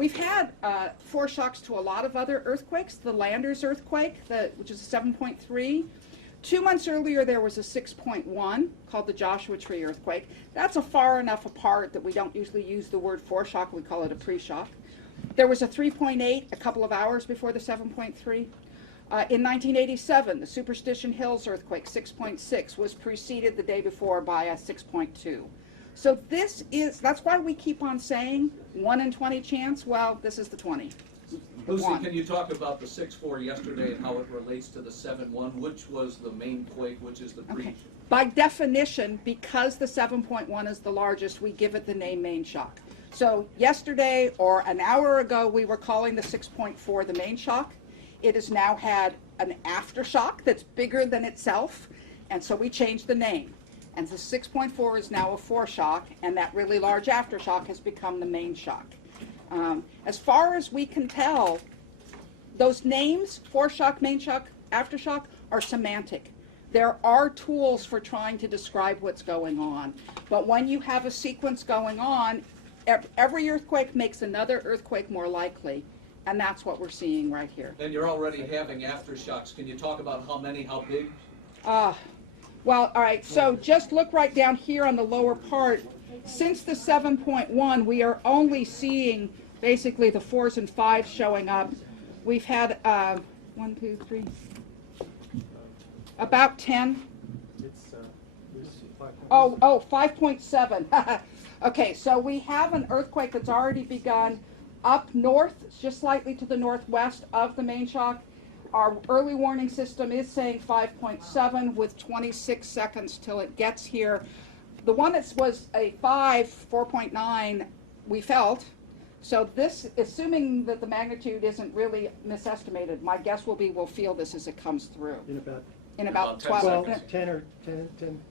We've had foreshocks to a lot of other earthquakes. The Landers earthquake, which is a 7.3. 2 months earlier, there was a 6.1 called the Joshua Tree earthquake. That's a far enough apart that we don't usually use the word foreshock. We call it a pre-shock. There was a 3.8 a couple of hours before the 7.3. In 1987, the Superstition Hills earthquake, 6.6, was preceded the day before by a 6.2. So that's why we keep on saying 1 in 20 chance. Well, this is the 20. Lucy, can you talk about the 6.4 yesterday and how it relates to the 7.1? Which was the main quake, which is the pre? Okay. By definition, because the 7.1 is the largest, we give it the name main shock. So yesterday or an hour ago, we were calling the 6.4 the main shock. It has now had an aftershock that's bigger than itself, and so we changed the name. And the 6.4 is now a foreshock, and that really large aftershock has become the main shock. As far as we can tell, those names, foreshock, main shock, aftershock, are semantic. There are tools for trying to describe what's going on. But when you have a sequence going on, every earthquake makes another earthquake more likely. And that's what we're seeing right here. And you're already having aftershocks. Can you talk about how many, how big? Well, all right, so just look right down here on the lower part. Since the 7.1, we are only seeing basically the 4s and 5s showing up. We've had 1, 2, 3, about 10. It's 5.7. Okay, so we have an earthquake that's already begun up north, just slightly to the northwest of the main shock. Our early warning system is saying 5.7 with 26 seconds till it gets here. The one that was a 4.9, we felt. So this, assuming that the magnitude isn't really misestimated, my guess will be we'll feel this as it comes through. In about 12 10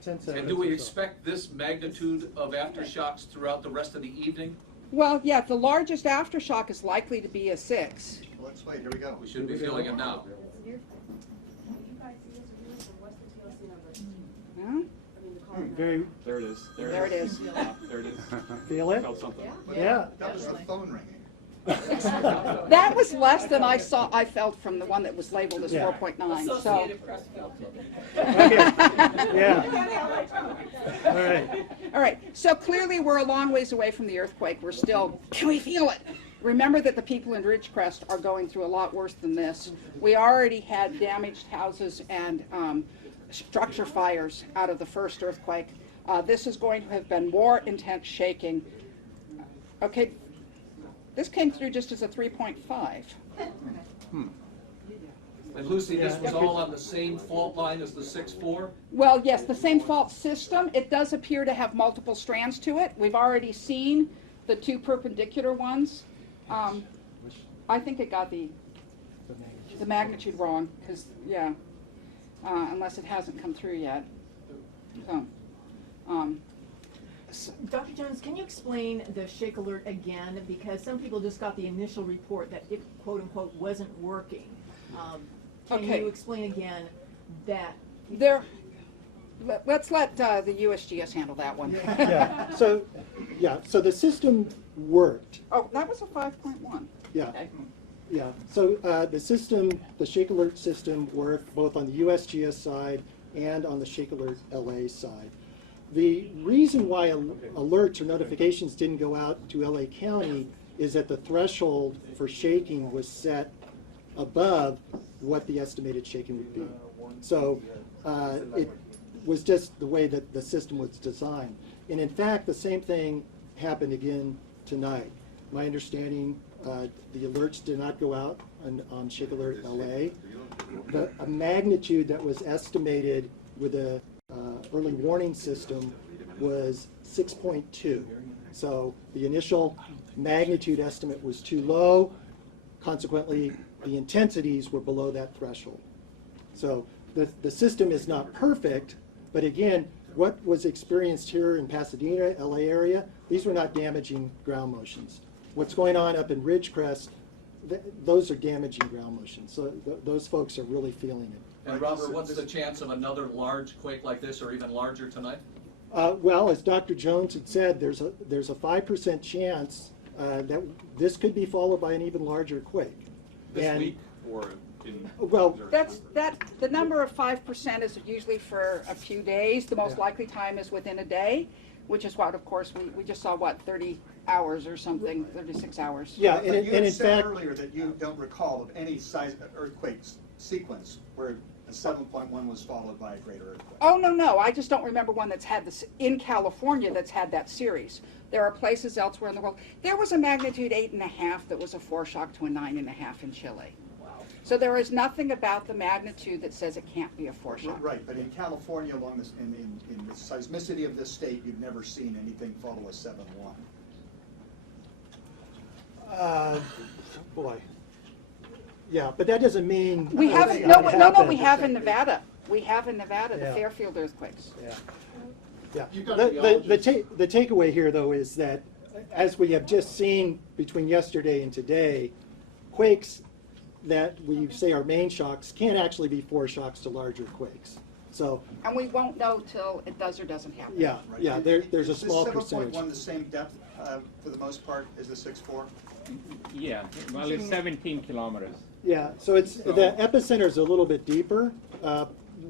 seconds. And do we expect this magnitude of aftershocks throughout the rest of the evening? Well, yeah, the largest aftershock is likely to be a 6. Let's wait, here we go. We should be feeling it now. Huh? Very. There it is. There it is. There it is. Feel it? Felt something. Yeah. That was the phone ringing. That was less than I felt from the one that was labeled as Yeah. 4.9. So. Associated Press felt it. Okay. Yeah. All right. All right. So clearly we're a long ways away from the earthquake. We're still, can we feel it? Remember that the people in Ridgecrest are going through a lot worse than this. We already had damaged houses and structure fires out of the first earthquake. This is going to have been more intense shaking. Okay. This came through just as a 3.5. And Lucy, this was all on the same fault line as the 6.4? Well, yes, the same fault system. It does appear to have multiple strands to it. We've already seen the 2 perpendicular ones. I think it got the magnitude wrong, because, yeah, unless it hasn't come through yet. So, Dr. Jones, can you explain the shake alert again? Because some people just got the initial report that it, quote unquote, wasn't working. Can you explain again that? Let's let the USGS handle that one. Yeah. So the system worked. Oh, that was a 5.1. Yeah. Okay. Yeah. So the system, the shake alert system, worked both on the USGS side and on the shake alert LA side. The reason why alerts or notifications didn't go out to LA County is that the threshold for shaking was set above what the estimated shaking would be. So it was just the way that the system was designed. And in fact, the same thing happened again tonight. My understanding, the alerts did not go out on Shake Alert LA. A magnitude that was estimated with a early warning system was 6.2. So the initial magnitude estimate was too low. Consequently, the intensities were below that threshold. So the system is not perfect, but again, what was experienced here in Pasadena, LA area, these were not damaging ground motions. What's going on up in Ridgecrest, those are damaging ground motions. So those folks are really feeling it. And Robert, what's the chance of another large quake like this, or even larger tonight? Well, as Dr. Jones had said, there's a 5% chance that this could be followed by an even larger quake. This And- week or in? Well, The number of 5% is usually for a few days. The most Yeah. likely time is within a day, which is what, of course, we just saw, what, 30 hours or something, 36 hours. yeah, But and you in had said fact, earlier that you don't recall of any earthquake sequence where a 7.1 was followed by a greater earthquake. Oh, no, I just don't remember one that's had this, in California, that's had that series. There are places elsewhere in the world. There was a magnitude 8.5 that was a foreshock to a 9.5 in Chile. So there is nothing about the magnitude that says it can't be a foreshock. Right, but in California, along this, in the seismicity of this state, you've never seen anything follow a 7.1. boy. Yeah, but that doesn't mean. We that have, it's no, not no, happening. we have in Nevada. We have in Nevada the Yeah. Fairfield earthquakes. Yeah. Yeah. You've got The geologists. the takeaway here, though, is that as we have just seen between yesterday and today, quakes that we say are main shocks can actually be foreshocks to larger quakes. So, And we won't know till it does or doesn't happen. yeah, Right. yeah, there's a small Is this percentage. 7.1 the same depth for the most part as the 6.4? Yeah, well, it's 17 kilometers. Yeah, so it's, the epicenter is a little bit deeper.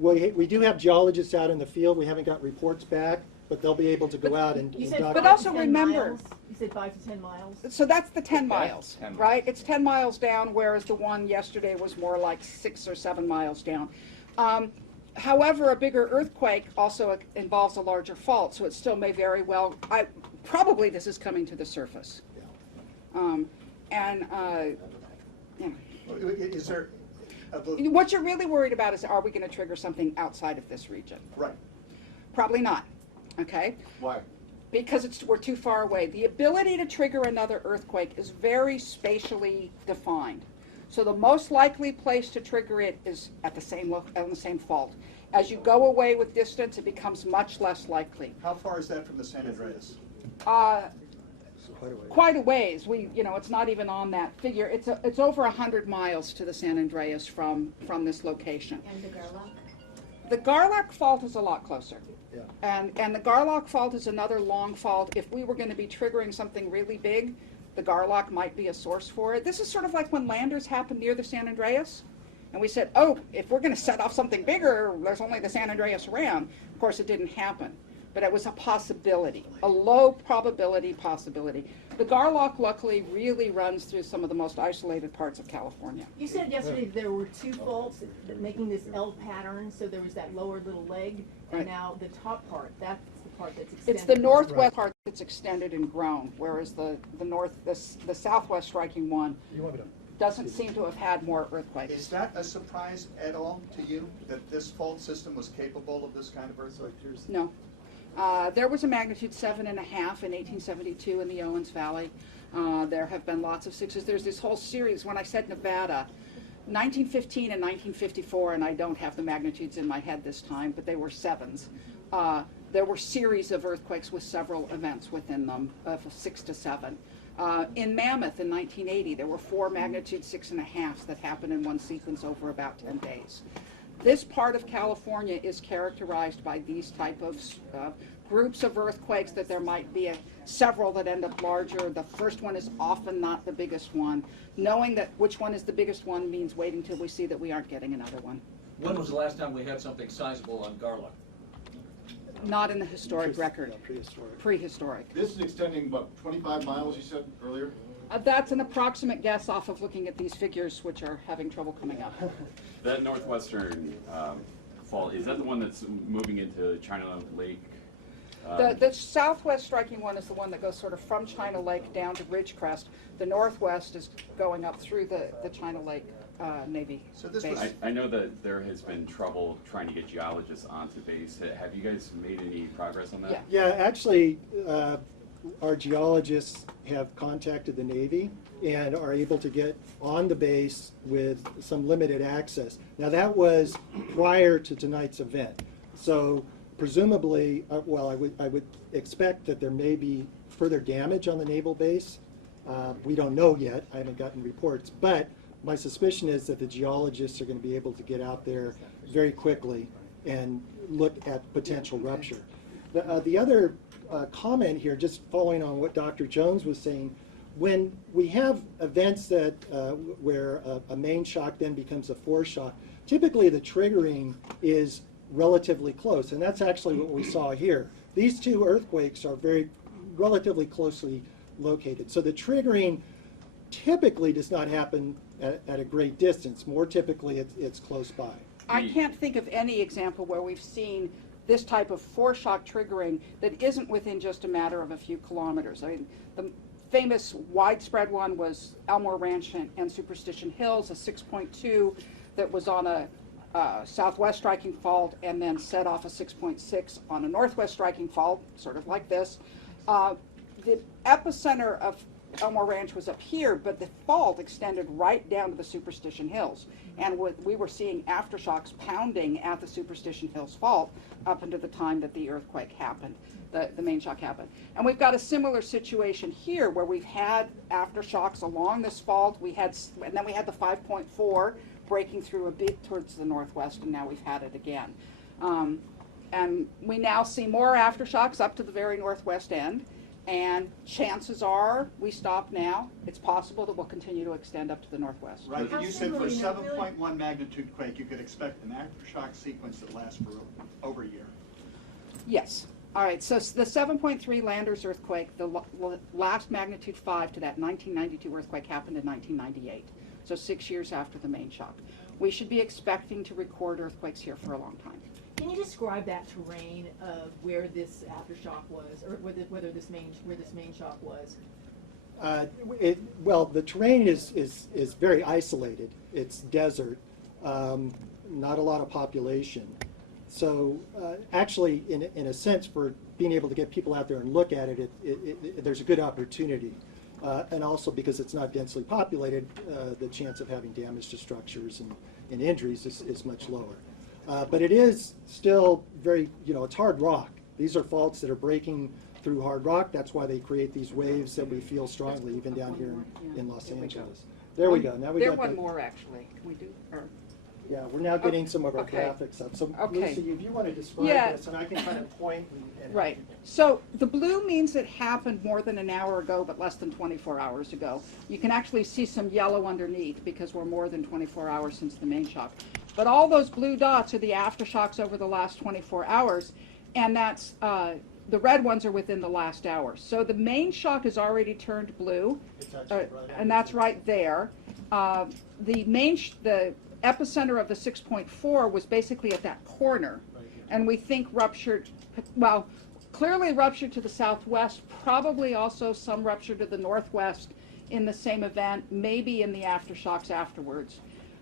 We do have geologists out in the field. We haven't got reports back, but they'll be able to go out and You said document. But 5 also to 10 remember- miles? You said 5 to 10 miles? So that's the 10 Okay, miles, 10 miles. right? It's 10 miles down, whereas the one yesterday was more like 6 or 7 miles down. However, a bigger earthquake also involves a larger fault, so it still may very well, probably this is coming to the surface. Yeah. Is there, What you're really worried about is, are we going to trigger something outside of this region? right, Probably not, okay? Why? Because we're too far away. The ability to trigger another earthquake is very spatially defined. So the most likely place to trigger it is at the same on the same fault. As you go away with distance, it becomes much less likely. how far is that from the San Andreas? Quite a ways. It's not even on that figure. It's over 100 miles to the San Andreas from this location. And the Garlock? The Garlock fault is a lot closer. Yeah. And the Garlock fault is another long fault. If we were going to be triggering something really big, the Garlock might be a source for it. This is sort of like when landers happened near the San Andreas. And we said, oh, if we're going to set off something bigger, there's only the San Andreas around. Of course, it didn't happen. But it was a possibility, a low probability possibility. The Garlock, luckily, really runs through some of the most isolated parts of California. You said yesterday there were 2 faults making this L pattern, so there was that lower little leg, Right. and now the top part, that's the part that's extended. It's the northwest part that's extended and grown, whereas the southwest striking one doesn't seem to have had more earthquakes. Is that a surprise at all to you, that this fault system was capable of this kind of earthquake? No. There was a magnitude 7.5 in 1872 in the Owens Valley. There have been lots of 6s. There's this whole series. When I said Nevada, 1915 and 1954, and I don't have the magnitudes in my head this time, but they were 7s. There were series of earthquakes with several events within them of 6 to 7. In Mammoth in 1980, there were 4 magnitude 6.5s that happened in one sequence over about 10 days. This part of California is characterized by these type of groups of earthquakes, that there might be several that end up larger. The first one is often not the biggest one. Knowing that which one is the biggest one means waiting till we see that we aren't getting another one. When was the last time we had something sizable on Garlock? Not in the historic record, Prehistoric. prehistoric. This is extending, what, 25 miles, you said earlier? That's an approximate guess off of looking at these figures, which are having trouble coming up. That northwestern fault, is that the one that's moving into China Lake? The southwest striking one is the one that goes sort of from China Lake down to Ridgecrest. The northwest is going up through the China Lake Navy So this base. was- I know that there has been trouble trying to get geologists onto base. Have you guys made any progress on that? Yeah. Yeah, actually, our geologists have contacted the Navy and are able to get on the base with some limited access. Now, that was prior to tonight's event. So presumably, well, I would expect that there may be further damage on the naval base. We don't know yet. I haven't gotten reports. But my suspicion is that the geologists are going to be able to get out there very quickly and look at potential rupture. The other comment here, just following on what Dr. Jones was saying, when we have events that where a main shock then becomes a foreshock, typically the triggering is relatively close, and that's actually what we saw here. These two earthquakes are relatively closely located, so the triggering typically does not happen at a great distance. More typically, it's close by. I can't think of any example where we've seen this type of foreshock triggering that isn't within just a matter of a few kilometers. I mean, the famous widespread one was Elmore Ranch and Superstition Hills, a 6.2 that was on a southwest striking fault and then set off a 6.6 on a northwest striking fault, sort of like this. The epicenter of Elmore Ranch was up here, but the fault extended right down to the Superstition Hills. And we were seeing aftershocks pounding at the Superstition Hills fault up until the time that the earthquake happened, the main shock happened. And we've got a similar situation here where we've had aftershocks along this fault. And then we had the 5.4 breaking through a bit towards the northwest, and now we've had it again. And we now see more aftershocks up to the very northwest end. And chances are we stop now. It's possible that we'll continue to extend up to the northwest. Right, How you said for similar, you know, 7.1 magnitude quake, you could expect an aftershock sequence that lasts for over a year. Yes. All right. So the 7.3 Landers earthquake, the last magnitude 5 to that 1992 earthquake happened in 1998. So 6 years after the main shock. We should be expecting to record earthquakes here for a long time. Can you describe that terrain of where this aftershock was, or where this main shock was? Well, the terrain is very isolated. It's desert, not a lot of population. So actually, in a sense, for being able to get people out there and look at it, there's a good opportunity. And also because it's not densely populated, the chance of having damage to structures and injuries is much lower. But it is still very, it's hard rock. These are faults that are breaking through hard rock. That's why they create these waves that we feel strongly, even down here in Los Angeles. There we go. Now we There got one more actually. Can we do? Or? Yeah, we're now getting some of our Okay. graphics up. So Okay. Lucy, if you want to describe Yeah. this, and I can kind of point. And Right. So the blue means it happened more than an hour ago, but less than 24 hours ago. You can actually see some yellow underneath because we're more than 24 hours since the main shock. But all those blue dots are the aftershocks over the last 24 hours, and that's the red ones are within the last hour. So the main shock has already turned blue, It's actually right and that's right there. The epicenter of the 6.4 was basically at that corner, Right here. and we think ruptured, well, clearly ruptured to the southwest, probably also some rupture to the northwest in the same event, maybe in the aftershocks afterwards.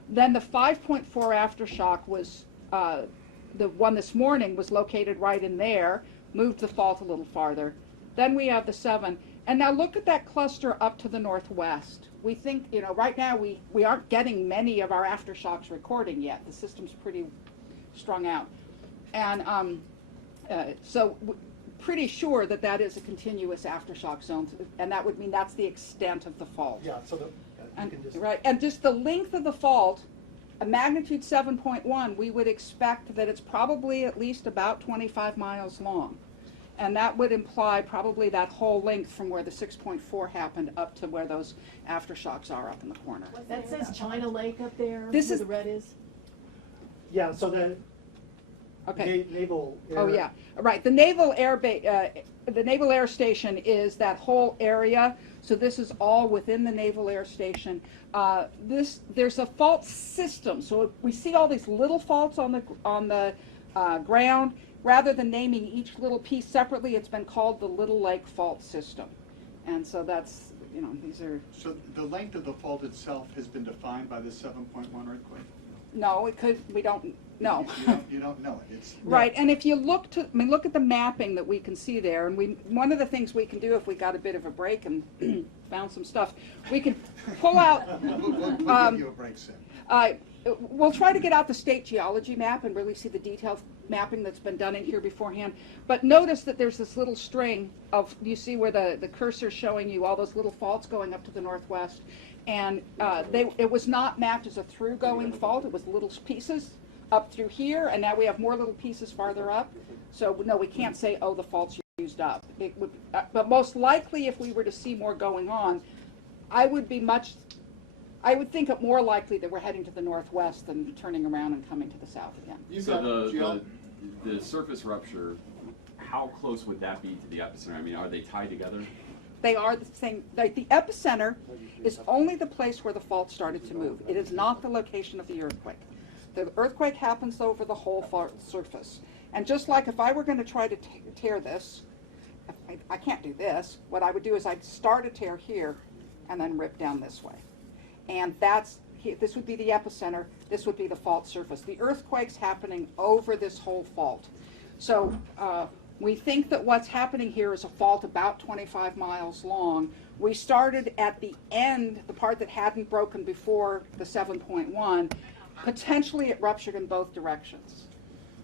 Then the 5.4 aftershock was, the one this morning was located right in there, moved the fault a little farther. Then we have the 7. And now look at that cluster up to the northwest. We think, right now we aren't getting many of our aftershocks recording yet. The system's pretty strung out. And pretty sure that is a continuous aftershock zone. And that would mean that's the extent of the fault. Yeah, so you And, can just. right, and just the length of the fault, a magnitude 7.1, we would expect that it's probably at least about 25 miles long. And that would imply probably that whole length from where the 6.4 happened up to where those aftershocks are up in the corner. That says China Lake up there, This where is- the red is? Yeah, so the Okay. naval. Oh, yeah, right. The Naval Air Station is that whole area. So this is all within the Naval Air Station. There's a fault system. So we see all these little faults on the ground. Rather than naming each little piece separately, it's been called the Little Lake Fault System. And so that's, these are, So the length of the fault itself has been defined by this 7.1 earthquake? no, we don't know. You don't know it. It's Right, and if you look at the mapping that we can see there, and one of the things we can do if we got a bit of a break and found some stuff, we can pull out, We'll give you a break soon. we'll try to get out the state geology map and really see the detailed mapping that's been done in here beforehand. But notice that there's this little string of, you see where the cursor's showing you all those little faults going up to the northwest. And it was not mapped as a through-going fault, it was little pieces up through here, and now we have more little pieces farther up. So no, we can't say, oh, the fault's used up. It would, but most likely if we were to see more going on, I would think it more likely that we're heading to the northwest than turning around and coming to the south again. You've So got the surface rupture, how close would that be to the epicenter? I mean, are they tied together? They are the same. The epicenter is only the place where the fault started to move. It is not the location of the earthquake. The earthquake happens over the whole surface. And just like if I were going to try to tear this, I can't do this. What I would do is I'd start a tear here and then rip down this way. And this would be the epicenter. This would be the fault surface. The earthquake's happening over this whole fault. So we think that what's happening here is a fault about 25 miles long. We started at the end, the part that hadn't broken before the 7.1. Potentially it ruptured in both directions.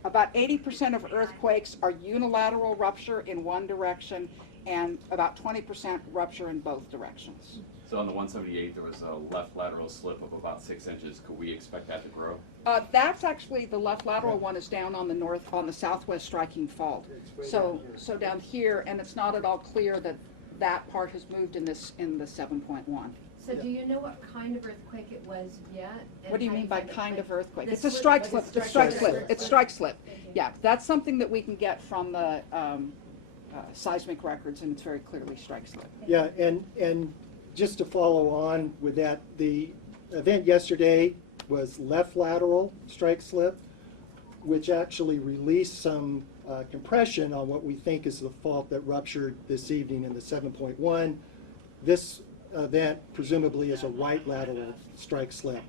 About 80% of earthquakes are unilateral rupture in one direction, and about 20% rupture in both directions. So on the 178, there was a left lateral slip of about 6 inches. Could we expect that to grow? That's actually, the left lateral one is down on the southwest striking fault. So down here, and it's not at all clear that that part has moved in the 7.1. So do you know what kind of earthquake it was yet? And What do you how mean by find it? kind of earthquake? The It's a slip- strike was slip. it It's strike strike slip. It's strike slip. Thank you. Yeah, that's something that we can get from the seismic records, and it's very clearly strike slip. Yeah, and just to follow on with that, the event yesterday was left lateral strike slip, which actually released some compression on what we think is the fault that ruptured this evening in the 7.1. This event presumably is a right lateral strike slip,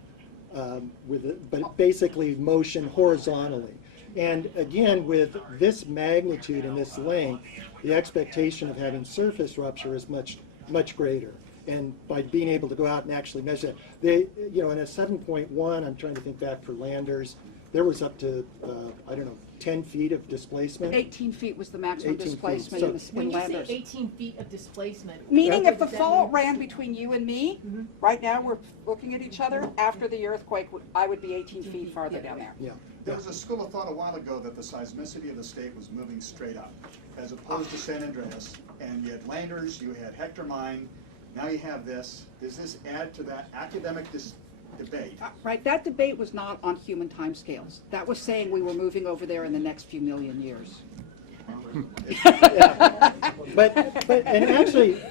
but basically motion horizontally. And again, with this magnitude and this length, the expectation of having surface rupture is much, much greater. And by being able to go out and actually measure it, in a 7.1, I'm trying to think back for landers, there was up to, 10 feet of displacement. 18 feet was the maximum 18 feet. displacement So- in When you say landers. 18 feet of displacement. Meaning what if the does that fault mean? ran between you and me, right now we're looking at each other, after the earthquake, I would be 18 feet farther down there. Yeah. There was a school of thought a while ago that the seismicity of the state was moving straight up, as opposed to San Andreas. And you had Landers, you had Hector Mine, now you have this. Does this add to that academic debate? Right, that debate was not on human timescales. That was saying we were moving over there in the next few million years. Yeah. But and actually,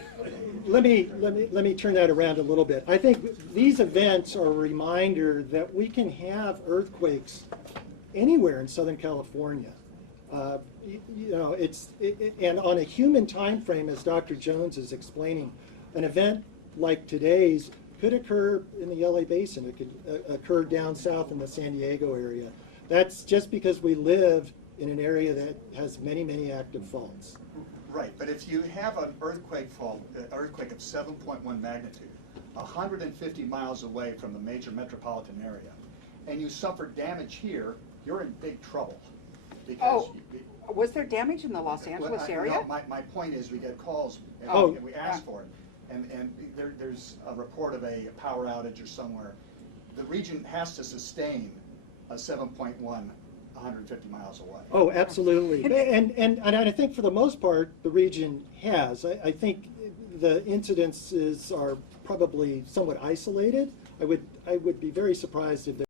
let me turn that around a little bit. I think these events are a reminder that we can have earthquakes anywhere in Southern California. And on a human time frame, as Dr. Jones is explaining, an event like today's could occur in the LA Basin. It could occur down south in the San Diego area. That's just because we live in an area that has many, many active faults. Right, but if you have an earthquake of 7.1 magnitude, 150 miles away from the major metropolitan area, and you suffer damage here, you're in big trouble. Because Was there damage in the Los Angeles area? No, my point is, we get calls, and Oh. and we ask for it, and there's a report of a power outage or somewhere. The region has to sustain a 7.1, 150 miles away. Oh, absolutely. And I think for the most part, the region has. I think the incidences are probably somewhat isolated. I would be very surprised if